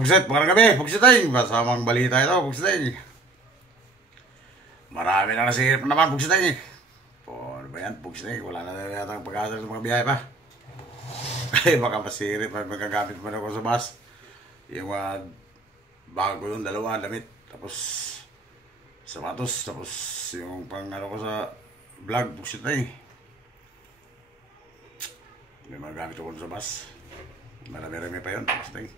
Pugsit, magandang gabi, Pugsitay. Masamang balita ito, Pugsitay. Marami na nasirip naman, Pugsitay. Ano ba yan, Pugsitay? Wala na yata ang pag-asa ng mga biyahe pa. Ay, baka masirip at magagamit man ako sa bus. Yung bago yung dalawa, damit. Tapos, sapatos. Tapos, yung pang ano ko sa vlog, Pugsitay. May magagamit ako sa bus. Marami-rami pa yun, Pugsitay.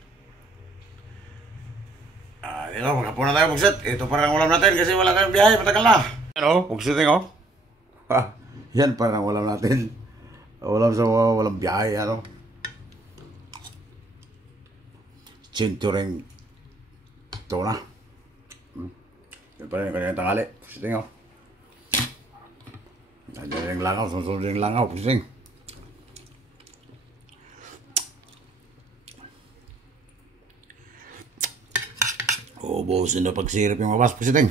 Dito, magkapo na tayo, Pugsit. Ito parang ulam natin kasi wala tayong biyahe, matagal na. Ano, Pugsit nga. Yan parang ulam natin. Ulam sa walang biyahe, ano. Sinturing tuna. Yan pa rin yung kanyang tangali, Pugsit nga. Nandiyan yung langaw, sunod yung langaw, Pugsit. Ubusin na pagsirip yung mabas, Pugsitay.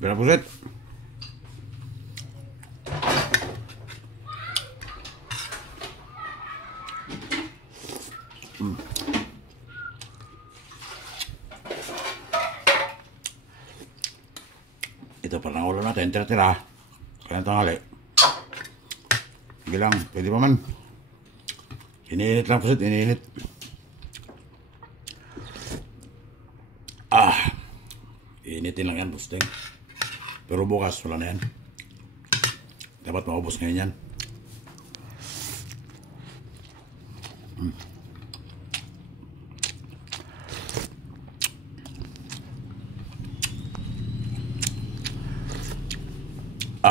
Bila Pugsit. Ito parang ulam natin, tira-tira. Kaya tangali. Sige lang, pwede pa man. Iniinit lang, Pugsit, iniinit. Initin lang yan, Pugsit. Pero bukas, wala na yan. Dapat maubos ngayon yan.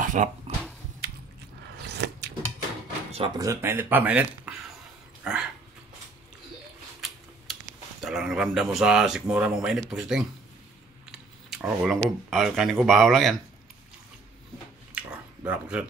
Sarap. Sarap, Pugsit. Mainit pa, mainit. Talagang ramdam mo sa sikmura mong mainit, Pugsit. Ulam ko, kanin ko, bahaw lang yan. Dara, Pugsit.